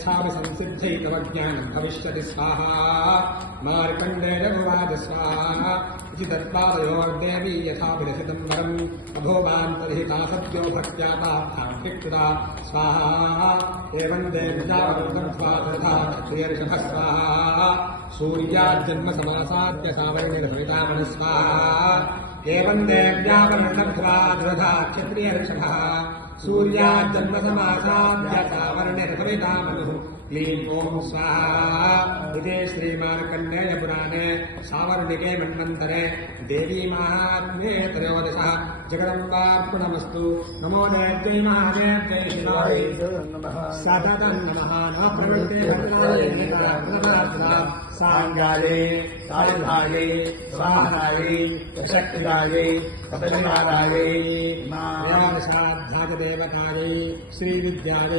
यच्छामि संसिद्धै तव स्वाहा मार्कण्डेयनुवाद स्वाहा। इति तत्पादयोर्देवी यथा विरसितं वरम् अभोवान् तर्हि ता सद्यो भक्त्या पार्थां भिक्षुता स्वाहा एवं क्षत्रियर्षभः स्वाहा। सूर्याज्जन्मसमासाद्य सावर्णिर्भवितामनुस्वाहा एवं क्षत्रियर्षभः। सूर्याजन्मसमासाद्य सावर्णिर्भवितामनुः क्लीं स्वाहा। इति श्रीमार्कण्डेयपुराणे सावर्णिके मन्वन्तरे देवीमाहात्म्ये त्रयोदशः। जगदम्बार्पणमस्तु। नमो देव्यै महादेव्यै शिवायै। सततं नमः। न प्रवृत्ते भद्राय साङ्गायै कपिलारायै देवतायै श्रीविद्यायै